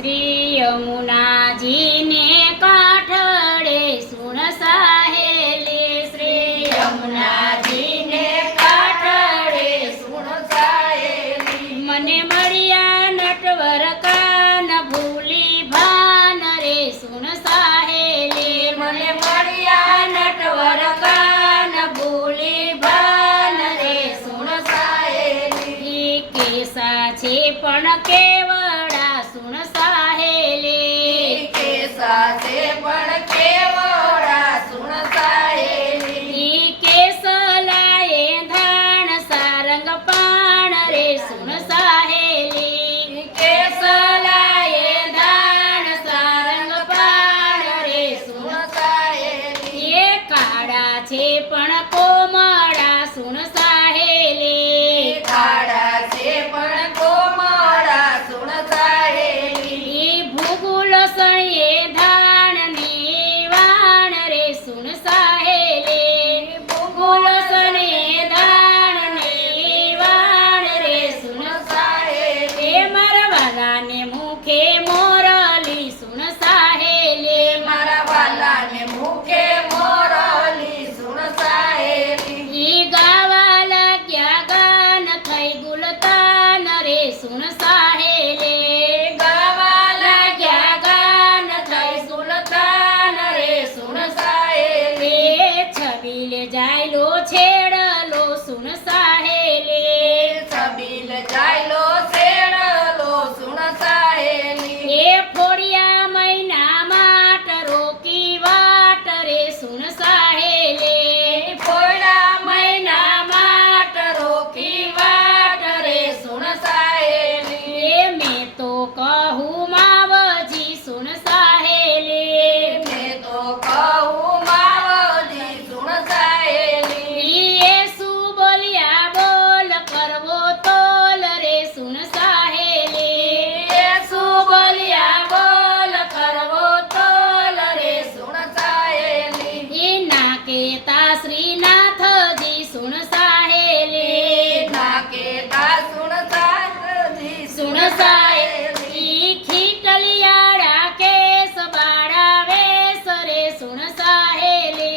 श्री यमुना जी ने काठड़े सुन साहेली। श्री यमुना जी ने काठड़े सुन साहेली। मने मरिया नटवर कान भूली भान रे सुन साहेली। मने मरिया नटवर कान भूली भान रे सुन साहेली। केसा छे पण केवड़ा सुन साहेली। केसा छे पण केवड़ा सुन साहेली। केस लाए धाण सारंग पाण रे सुन साहेली। केस लाए धाण सारंग पाण रे सुन साहेली। ये काड़ा छे पण कोमड़ा सुन साहेली। काड़ा छे पण कोमड़ा सुन साहेली। भूगुल सणिये धाण ने वाण रे सुन साहेली। भूगुल सणिये धाण ने वाण रे सुन साहेली। मारा वाला ने मुखे मोरली सुन साहेली। मारा वाला ने मुखे मोरली सुन साहेली। गावा लाग्या गान थई गुलतान रे सुन साहेली। गावा लाग्या गान थई सुलतान रे सुन साहेली। छबील जायलो छेड़लो सुन साहेली। छबील जायलो छेड़लो सुन साहेली। फोड़िया महीना माट रोकी वाट रे सुन साहेली। फोड़ा महीना माट रोकी वाट रे सुन साहेली। मैं तो कहूँ मावजी सुन साहेली। मैं तो कहूँ मावजी सुन साहेली। येसु बोलिया बोल करवो तोल रे सुन साहेली। येसु बोलिया बोल करवो तोल रे सुन साहेली। नाके ता श्रीनाथ जी सुन साहेली। नाके ता सुन साहेली। सुन साहेली। खीटलियाड़ा केस बाड़ा वेस रे सुन साहेली।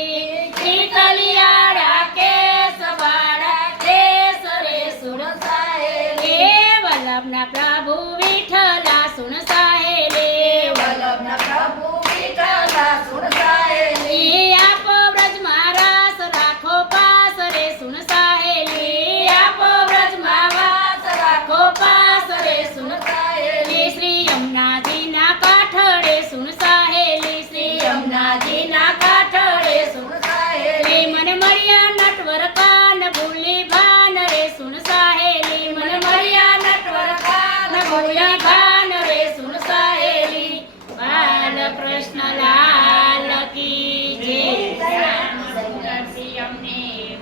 खीटलियाड़ा केस बाड़ा केस रे सुन साहेली। वल्लभना प्रभु विठला सुन साहेली। वल्लभना प्रभु विठला सुन साहेली। आपो ब्रजमा रास राखो पास रे सुन साहेली। आपो ब्रजमा वास राखो पास रे सुन साहेली। श्री यमुना जी ना काठड़े सुन साहेली। श्री यमुना जी ना काठड़े सुन साहेली। मन मरिया नटवर कान भूली भान रे सुन साहेली। मन मरिया नटवर कान भूली भान रे सुन साहेली। बाल कृष्ण लाल की